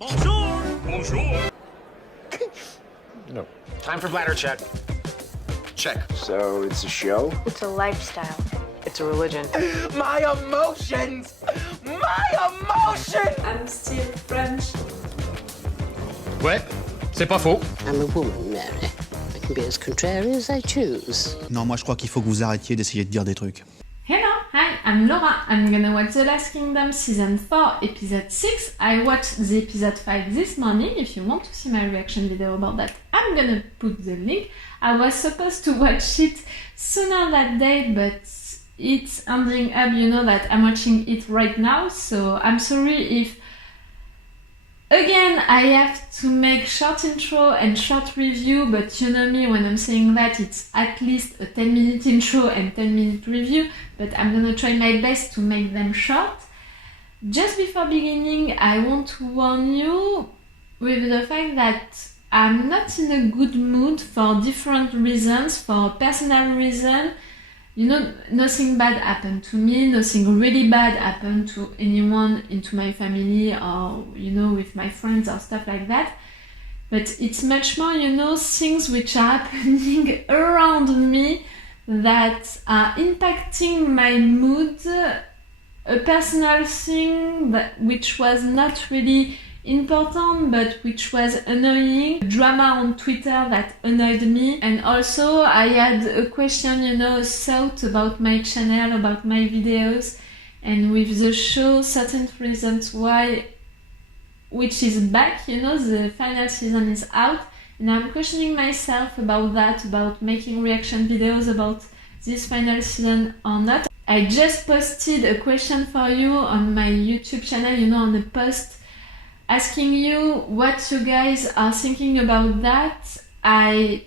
Bonjour. Bonjour. No. Time for bladder check. Check. So it's a show? It's a lifestyle. It's a religion. My emotions! My emotions! I'm still French. Ouais, c'est pas faux. I'm a woman, Mary. I can be as contrary as I choose. Non, moi je crois qu'il faut que vous arrêtiez d'essayer de dire des trucs. Hello, hi, I'm Laura. I'm gonna watch The Last Kingdom Season 4, Episode 6. I watched the Episode 5 this morning. If you want to see my reaction video about that, I'm gonna put the link. I was supposed to watch it sooner that day, but it's ending up, you know, that I'm watching it right now. So I'm sorry if, again, I have to make short intro and short review, but you know me, when I'm saying that, it's at least a 10-minute intro and 10-minute review, but I'm gonna try my best to make them short. Just before beginning, I want to warn you with the fact that I'm not in a good mood for different reasons, for personal reasons. You know, nothing bad happened to me, nothing really bad happened to anyone into my family or, you know, with my friends or stuff like that. But it's much more, you know, things which are happening around me that are impacting my mood. A personal thing which was not really important but which was annoying, drama on Twitter that annoyed me, and also I had a question, you know, thought about my channel, about my videos, and with the show certain reasons why, which is back, you know, the final season is out, and I'm questioning myself about that, about making reaction videos about this final season or not. I just posted a question for you on my YouTube channel, you know, on the post asking you what you guys are thinking about that. I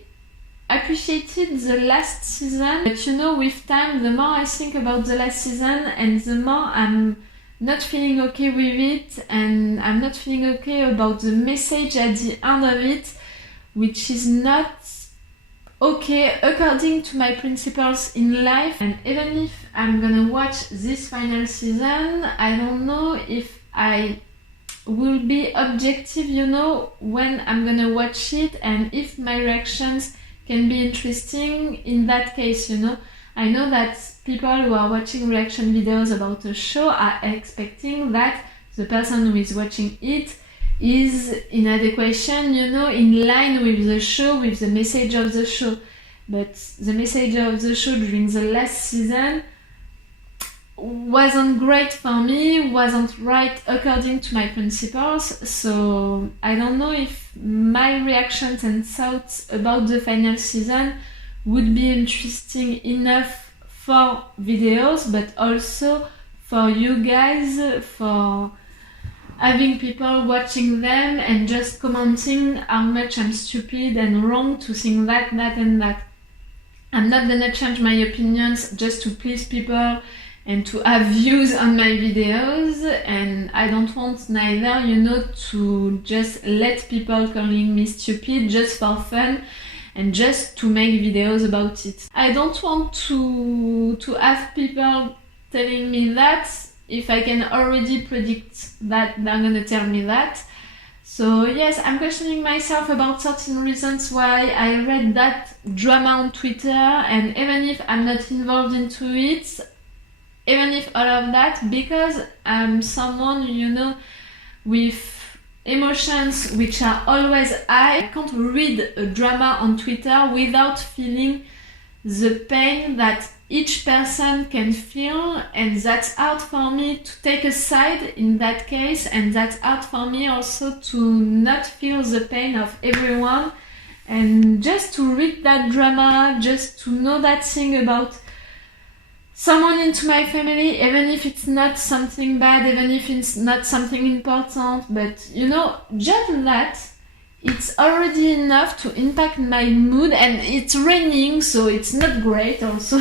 appreciated the last season, but you know, with time, the more I think about the last season and the more I'm not feeling okay with it, and I'm not feeling okay about the message at the end of it, which is not okay according to my principles in life. And even if I'm gonna watch this final season, I don't know if I will be objective, you know, when I'm gonna watch it, and if my reactions can be interesting in that case, you know. I know that people who are watching reaction videos about a show are expecting that the person who is watching it is in adequation, you know, in line with the show, with the message of the show. But the message of the show during the last season wasn't great for me, wasn't right according to my principles, so I don't know if my reactions and thoughts about the final season would be interesting enough for videos, but also for you guys, for having people watching them and just commenting how much I'm stupid and wrong to think that, and that. I'm not gonna change my opinions just to please people and to have views on my videos, and I don't want neither, you know, to just let people calling me stupid just for fun and just to make videos about it. I don't want to have people telling me that if I can already predict that they're gonna tell me that. So yes, I'm questioning myself about certain reasons why I read that drama on Twitter, and even if I'm not involved into it, even if all of that, because I'm someone, you know, with emotions which are always high, I can't read a drama on Twitter without feeling the pain that each person can feel, and that's hard for me to take a side in that case, and that's hard for me also to not feel the pain of everyone, and just to read that drama, just to know that thing about someone into my family, even if it's not something bad, even if it's not something important, but you know, just that, it's already enough to impact my mood, and it's raining, so it's not great also,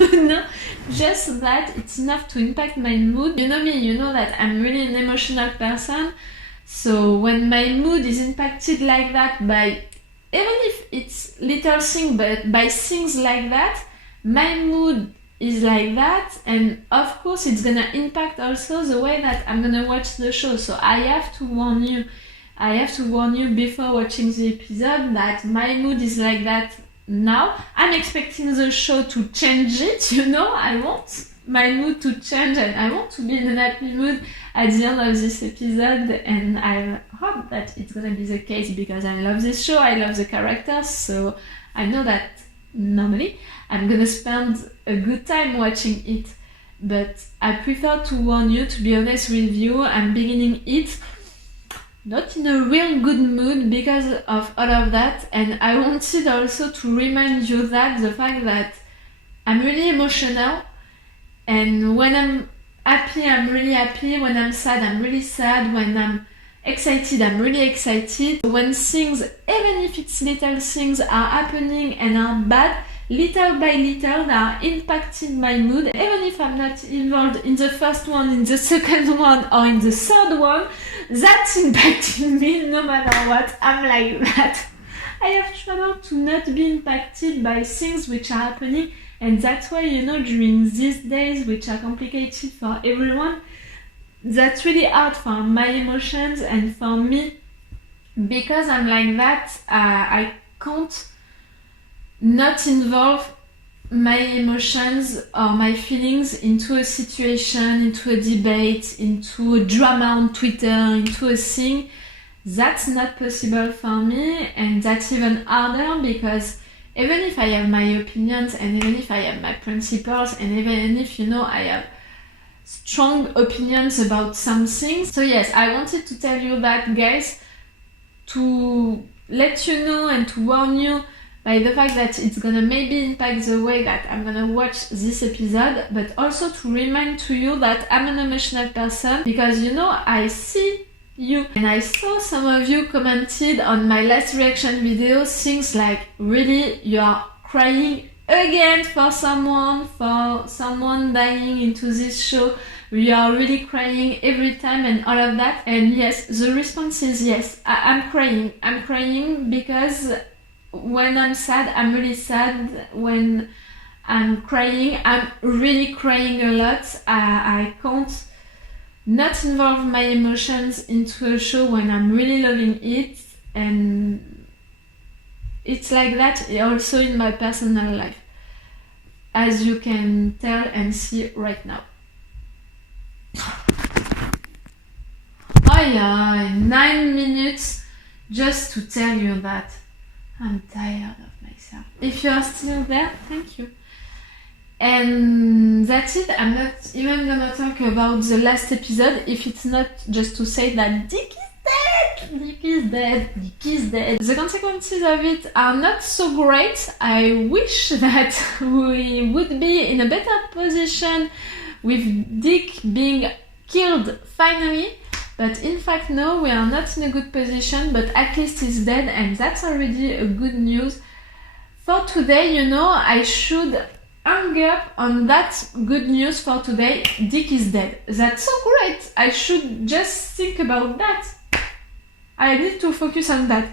you know, just that, it's enough to impact my mood. You know me, you know that I'm really an emotional person, so when my mood is impacted like that by, even if it's little thing, but by things like that, my mood is like that, and of course it's gonna impact also the way that I'm gonna watch the show. So I have to warn you, I have to warn you before watching the episode that my mood is like that now. I'm expecting the show to change it, you know. I want my mood to change and I want to be in a happy mood at the end of this episode, and I hope that it's gonna be the case because I love this show, I love the characters, so I know that normally I'm gonna spend a good time watching it, but I prefer to warn you, to be honest with you. I'm beginning it not in a real good mood because of all of that, and I wanted also to remind you that the fact that I'm really emotional, and when I'm happy, I'm really happy, when I'm sad, I'm really sad, when I'm excited, I'm really excited. When things, even if it's little things, are happening and are bad, little by little, they are impacting my mood. Even if I'm not involved in the first one, in the second one, or in the third one, that's impacting me no matter what. I'm like that. I have trouble to not be impacted by things which are happening, and that's why, you know, during these days, which are complicated for everyone, that's really hard for my emotions and for me, because I'm like that. I can't not involve my emotions or my feelings into a situation, into a debate, into a drama on Twitter, into a thing. That's not possible for me, and that's even harder because even if I have my opinions and even if I have my principles and even if, you know, I have strong opinions about some things. So yes, I wanted to tell you that, guys, to let you know and to warn you by the fact that it's gonna maybe impact the way that I'm gonna watch this episode, but also to remind to you that I'm an emotional person because, you know, I see you, and I saw some of you commented on my last reaction video things like, really, you are crying again for someone dying into this show, you are really crying every time and all of that. And yes, the response is yes, I'm crying because when I'm sad, I'm really sad. When I'm crying, I'm really crying a lot. I can't not involve my emotions into a show when I'm really loving it, and it's like that also in my personal life, as you can tell and see right now. Oh yeah, 9 minutes just to tell you that I'm tired of myself. If you are still there, thank you. And that's it. I'm not even gonna talk about the last episode if it's not just to say that Dick is dead. The consequences of it are not so great. I wish that we would be in a better position with Dick being killed finally, but in fact no, we are not in a good position, but at least he's dead, and that's already a good news. For today, you know, I should hang up on that good news for today. Dick is dead. That's so great. I should just think about that. I need to focus on that.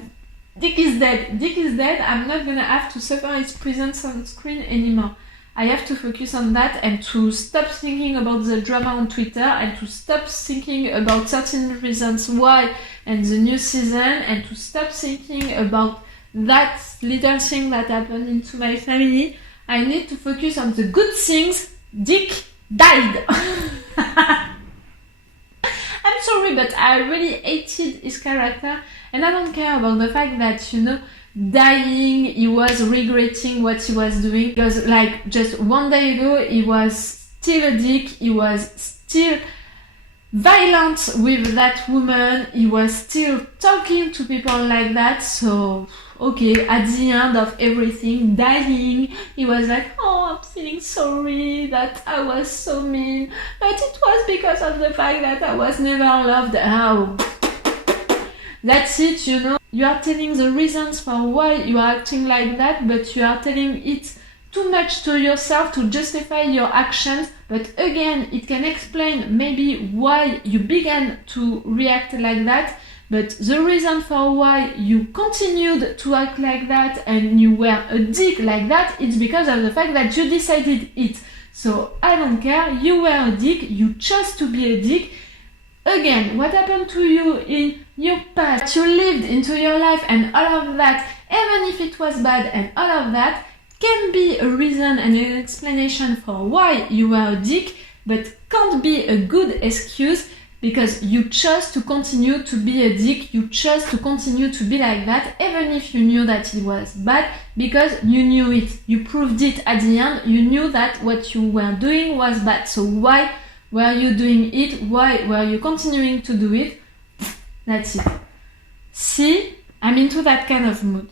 Dick is dead. I'm not gonna have to suffer his presence on screen anymore. I have to focus on that and to stop thinking about the drama on Twitter and to stop thinking about certain reasons why and the new season, and to stop thinking about that little thing that happened into my family. I need to focus on the good things. Dick died. I'm sorry, but I really hated his character, and I don't care about the fact that, you know, dying, he was regretting what he was doing, because like just one day ago he was still a dick, he was still violent with that woman, he was still talking to people like that. So okay, at the end of everything, dying, he was like, oh, I'm feeling sorry that I was so mean, but it was because of the fact that I was never loved. Oh, that's it, you know. You are telling the reasons for why you are acting like that, but you are telling it too much to yourself to justify your actions. But again, it can explain maybe why you began to react like that, but the reason for why you continued to act like that and you were a dick like that, it's because of the fact that you decided it. So I don't care, you were a dick, you chose to be a dick. Again, what happened to you in your past, you lived into your life, and all of that, even if it was bad and all of that, can be a reason and an explanation for why you were a dick, but can't be a good excuse because you chose to continue to be a dick, you chose to continue to be like that, even if you knew that it was bad, because you knew it. You proved it at the end, you knew that what you were doing was bad. So why were you doing it? Why were you continuing to do it? That's it. See, I'm into that kind of mood.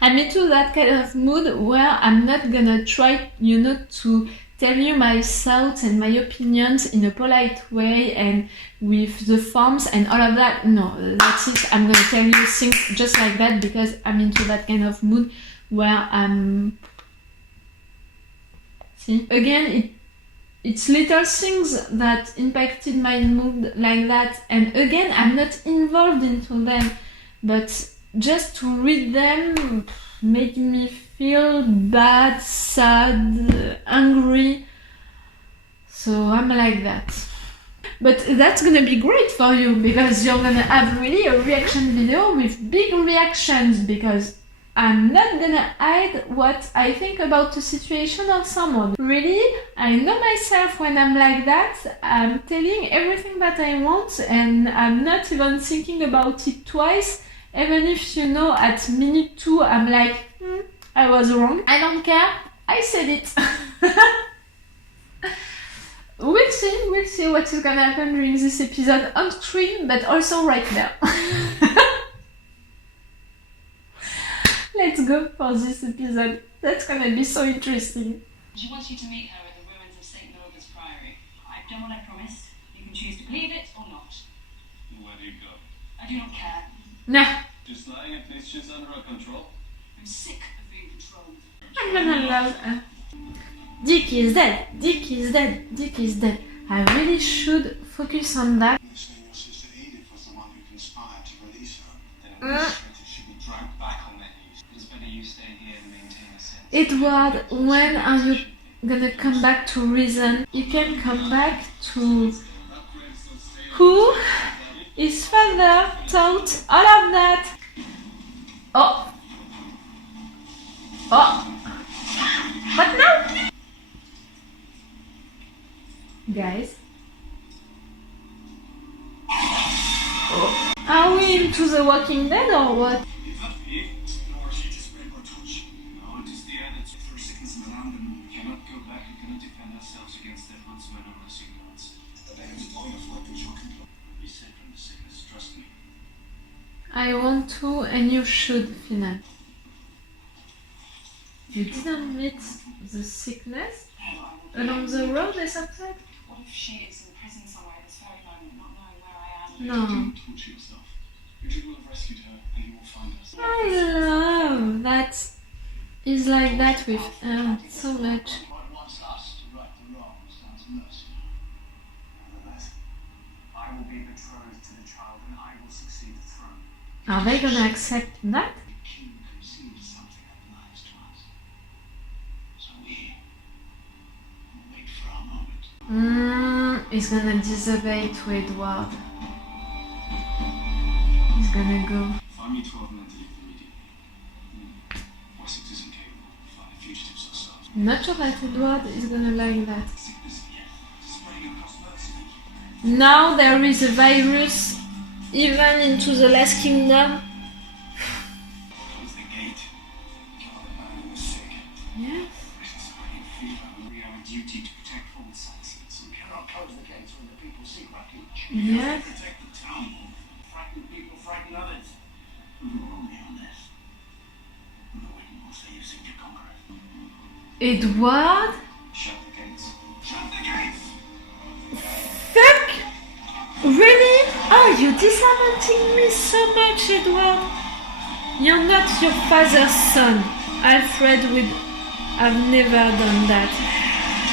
I'm into that kind of mood where I'm not gonna try, to tell you my thoughts and my opinions in a polite way and with the forms and all of that. No, that's it. I'm gonna tell you things just like that because I'm into that kind of mood where See, again, it's little things that impacted my mood like that, and again, I'm not involved into them, but just to read them made me feel bad, sad, angry. So I'm like that. But that's gonna be great for you because you're gonna have really a reaction video with big reactions because I'm not gonna hide what I think about the situation or someone. Really, I know myself when I'm like that. I'm telling everything that I want and I'm not even thinking about it twice. Even if at minute 2 I'm like, I was wrong. I don't care. I said it. We'll see what is gonna happen during this episode on screen, but also right now. Let's go for this episode. That's gonna be so interesting. She wants you to meet her at the ruins of St. Norbert's Priory. I've done what I promised. You can choose to believe it or not. Where do you go? I do not care. Nah. Just lying at least she's under our control. I'm sick of being controlled. I'm gonna love her. Dick is dead. Dick is dead. Dick is dead. I really should focus on that. Your sister Edith was the one who conspired to release her. Then she be dragged back on their knees. It's better you stay here and maintain a sense. Edward, when are you gonna come back to reason? You can come back to who his father taught all of that. Oh. What now? Guys. Are we into The Walking Dead or what? It's not me, nor she just very much touch. No, it is the end. It's for sickness in the land, and we cannot go back. We cannot defend ourselves against their woodsmen or mercy gods. The land is long enough like you can be safe from the sickness, trust me. I want to, and you should, Finan. You didn't meet the sickness along the road or something? What if she is in prison somewhere at this very moment, not knowing where I am? No. Don't torture yourself. Richard will have rescued her, and he will find us. I love that. He's like that with her so much. God wants us to right the wrongs, God's mercy. Nevertheless, I will be betrothed to the child, and I will succeed the throne. Are they gonna accept that? The king conceals something that lies to us. So we will wait for our moment. He's gonna disobey to Edward. He's gonna go. Find me 12 men to leave immediately. Wessex is incapable of finding fugitives ourselves. Not sure that Edward is gonna like that. Sickness again, spreading across Mercia. Now there is a virus even into the Last Kingdom. Close the gate. Kill the man who was sick. Yes. It's spreading fever. We have a duty to protect all citizens. We cannot close the gates when the people seek refuge. Yes. Protect the town. Frighten people, frighten others. We will only on this. No one will say you seek to conquer it. Edward? Shut the gates. Shut the gates! Fuck! Really? Oh, you're disappointing me so much, Edward. You're not your father's son. Alfred would have never done that.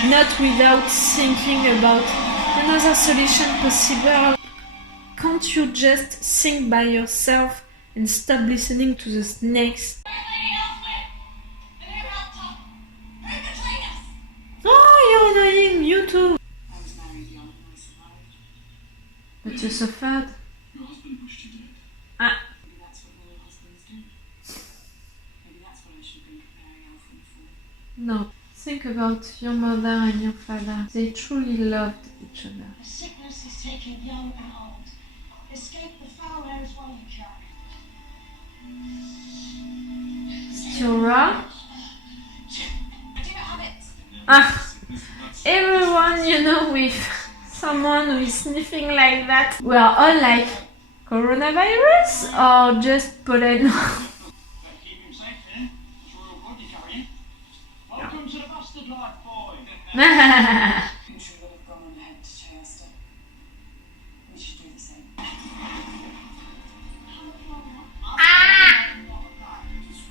Not without thinking about another solution possible. Can't you just think by yourself and stop listening to the snakes? Oh, you're annoying, you too. I was married young and I survived. But you suffered. Your husband No. Think about your mother and your father. They truly loved each other. The sickness is taking young and old. Escape the foul air as well you can. Stura. I do not have it. Ah, everyone you know with someone who is sniffing like that, we are all like coronavirus or just pollen? Keep him safe here. It's royal blood you're carrying. Welcome to the bastard life, boy. You should have gone on ahead to Chester. We should do the same.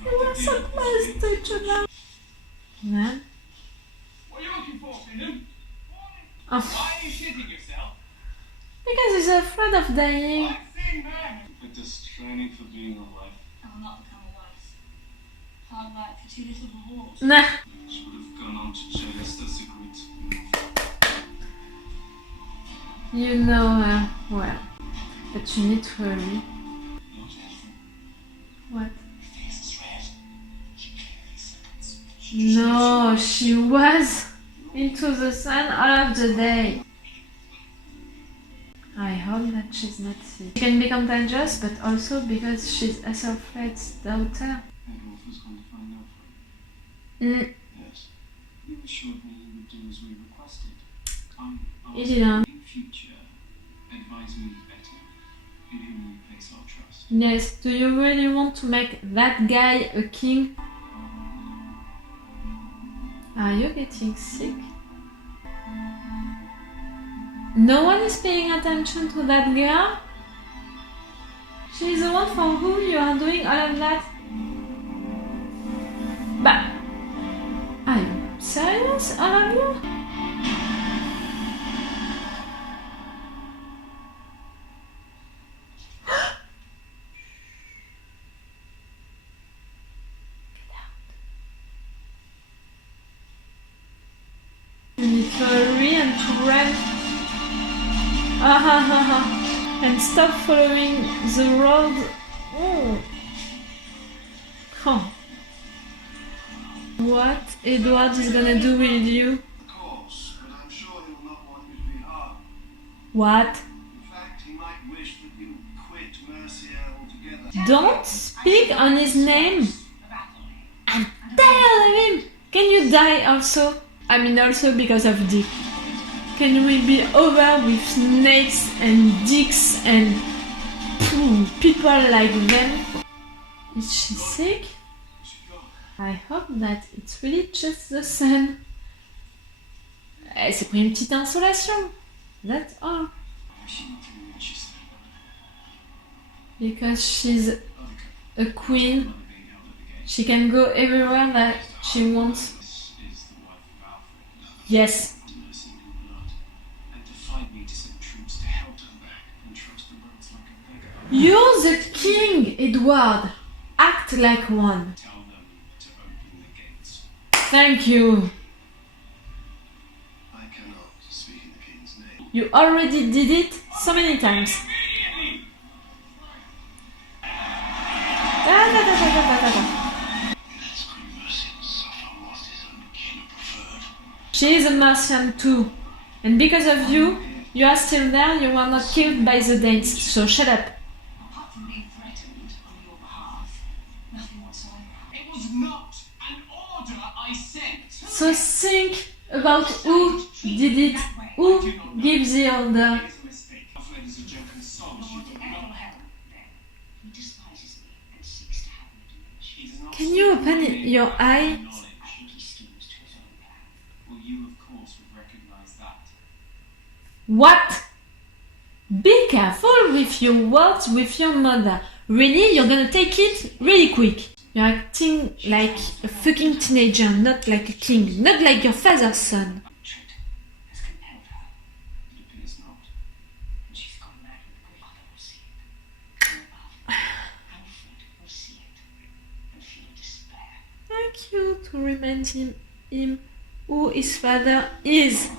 We were so close to each other. Man. What are you looking for, Finnan? Oh. Why are you shitting yourself? Because he's afraid of dying. I've seen men. We're just training for being alive. I will not become a wife. Hard work for too little reward. Nah. Should have gone on to Chester Secret. You know her well. But you need to hurry. What? No, she was into the sun all of the day. I hope that she's not sick. She can be contagious, but also because she's Ethelfred's daughter. Adolf is going to find out for you. Mm, Yes. You assured me you would do as we requested. he didn't. In future, advise me better in whom we place our trust. Yes, do you really want to make that guy a king? Are you getting sick? No one is paying attention to that girl? She's the one for whom you are doing all of that? But, are you serious, all of you? You need to hurry and to run. And stop following the road. Oh. Huh. What Edward is gonna do with you? Of course, but I'm sure he'll not want you to be harmed. What? In fact, he might wish that you quit Mercia altogether. Don't speak on his name. I'm tired of him. Can you die also? I mean also because of Dick. Can we be over with snakes and dicks and people like them? Is she sick? I hope that it's really just the sun. Elle s'est pris une petite insolation. That's all. Because she's a queen, she can go everywhere that she wants. Yes. You're the king, Edward. Act like one. Thank you. I cannot speak in the king's name. You already did it so many times. She is a Mercian too. And because of you, you are still there, you were not killed by the Danes, so shut up. Apart from being threatened on your behalf, nothing whatsoever. It was not an order I sent. So think about who did it, who gives the order. It's a mistake. Alfred is a drunken soul. Lord Ethelhelm, then. He despises me and seeks to have me diminished. He does not Can you open your eye? I think he schemes to his own plan. Well, you of course would recognize that. What? Be careful with your words with your mother. Really, you're gonna take it really quick. You're acting like a fucking teenager, not like a king, not like your father's son. Hatred has compelled her, It appears not. and she's gone mad with grief. Mother will see it. Your father, Alfred, will see it and feel despair. Thank you to remind him who his father is.